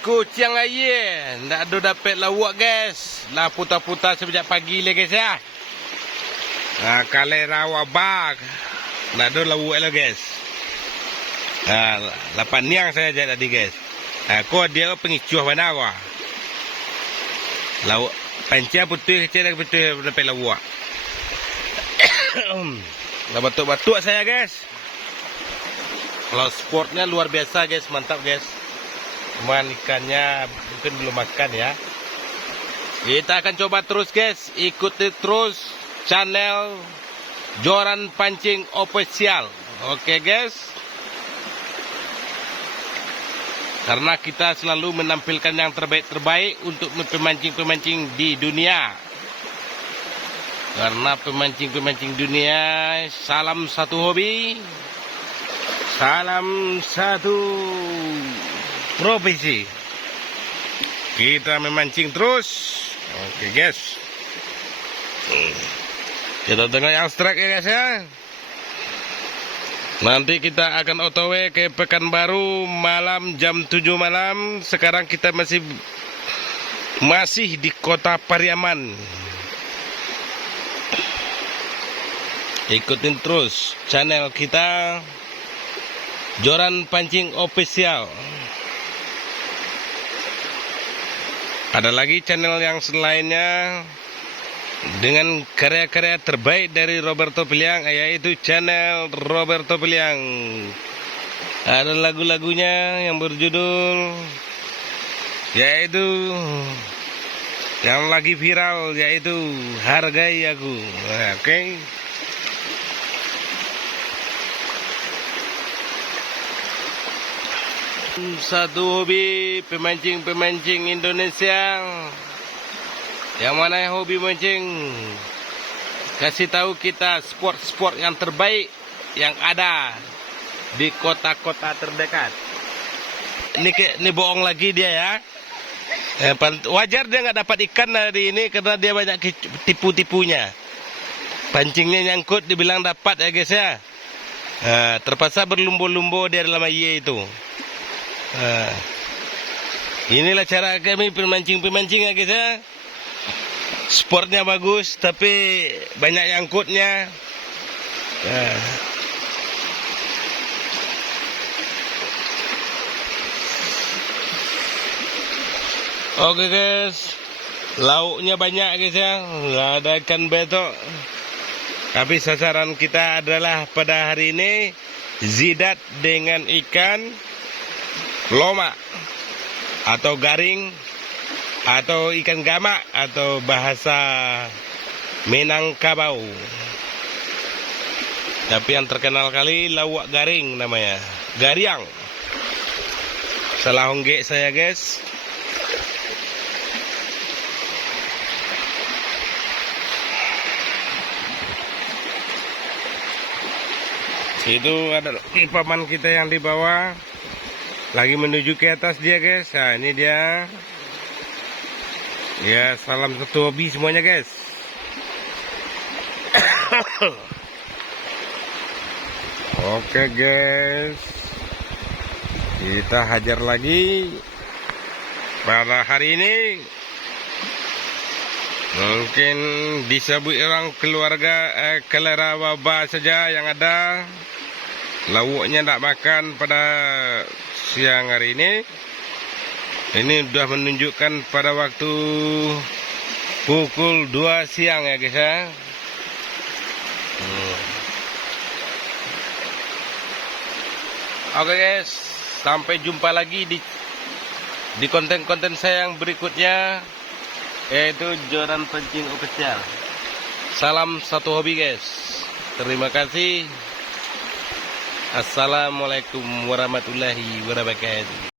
kucing aye. Ndak ada dapat lawak guys. Lah putar-putar sejak pagi le guys ya. Nah, kale rawa bag. Ndak ada lawak le guys. Nah, 8 niang saya ajak tadi guys. Nah, kau dia pengicuh mana kau? Lawak pancing putih kecil putih dapat lawak. Dah batuk-batuk saya guys. Kalau sportnya luar biasa guys, mantap guys. Cuman ikannya mungkin belum makan ya. Kita akan coba terus guys. Ikuti terus channel Joran Pancing Official. Oke guys. Karena kita selalu menampilkan yang terbaik-terbaik untuk pemancing-pemancing di dunia. Karena pemancing-pemancing dunia, salam satu hobi. Salam satu profesi. Kita memancing terus. Oke guys. Kita tengok yang strike ya guys ya. Nanti kita akan OTW ke Pekanbaru malam jam 7 malam. Sekarang kita masih di kota Pariaman. Ikutin terus channel kita Joran Pancing Official. Ada lagi channel yang selainnya dengan karya-karya terbaik dari Roberto Piliang, yaitu channel Roberto Piliang. Ada lagu-lagunya yang berjudul yaitu yang lagi viral, yaitu Hargai Aku. Oke. Satu hobi pemancing Indonesia. Yang mana yang hobi mancing, kasih tahu kita sport-sport yang terbaik yang ada di kota-kota terdekat. Ini bohong lagi dia ya. Wajar dia nggak dapat ikan dari ini karena dia banyak tipu-tipunya. Pancingnya nyangkut, dibilang dapat ya guys ya. Terpaksa berlumbo-lumbo di dalam air itu. Inilah cara kami pemancing ya guys ya. Sportnya bagus tapi banyak nyangkutnya. Oke guys, lauknya banyak guys ya. Ada ikan betok. Tapi sasaran kita adalah pada hari ini zidat dengan ikan loma atau garing atau ikan gamak atau bahasa Minangkabau. Tapi yang terkenal kali lawak garing namanya, gariang. Salah honggek saya guys. Itu ada paman kita yang di bawah lagi menuju ke atas dia guys. Nah ini dia. Ya, salam satu hobi semuanya guys. Oke guys, kita hajar lagi pada hari ini. Mungkin disebut orang keluarga kelera wabah saja yang ada. Lawaknya tak makan pada siang hari ini. Ini sudah menunjukkan pada waktu pukul 2 siang ya guys ya. Oke guys, sampai jumpa lagi di konten-konten saya yang berikutnya, yaitu Joran Pancing Official. Salam satu hobi guys. Terima kasih. Assalamualaikum warahmatullahi wabarakatuh.